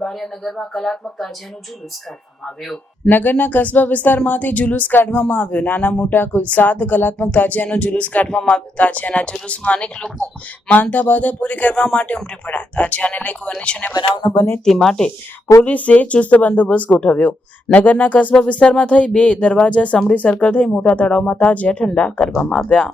બારિયા નગરમાં કલાત્મક તાજિયાનું જુલુસ કાઢવામાં આવ્યું। નગરના કસ્બા વિસ્તારમાંથી જુલુસ કાઢવામાં આવ્યો। નાના મોટા કુલ 7 કલાત્મક તાજિયાનું જુલુસ કાઢવામાં આવ્યું। તાજિયાના જુલુસમાં અનેક લોકો માનતા બાધા પૂરી કરવા માટે ઉમટી પડ્યા। તાજિયાને લઈ કોઈ અનિચ્છનીય બનાવ ન બને તે માટે પોલીસે ચુસ્ત બંદોબસ્ત ગોઠવ્યો। નગરના કસ્બા વિસ્તારમાં થઈ 2 દરવાજા સમડી સર્કલ થઈ મોટા તળાવમાં તાજિયા ઠંડા કરવામાં આવ્યા।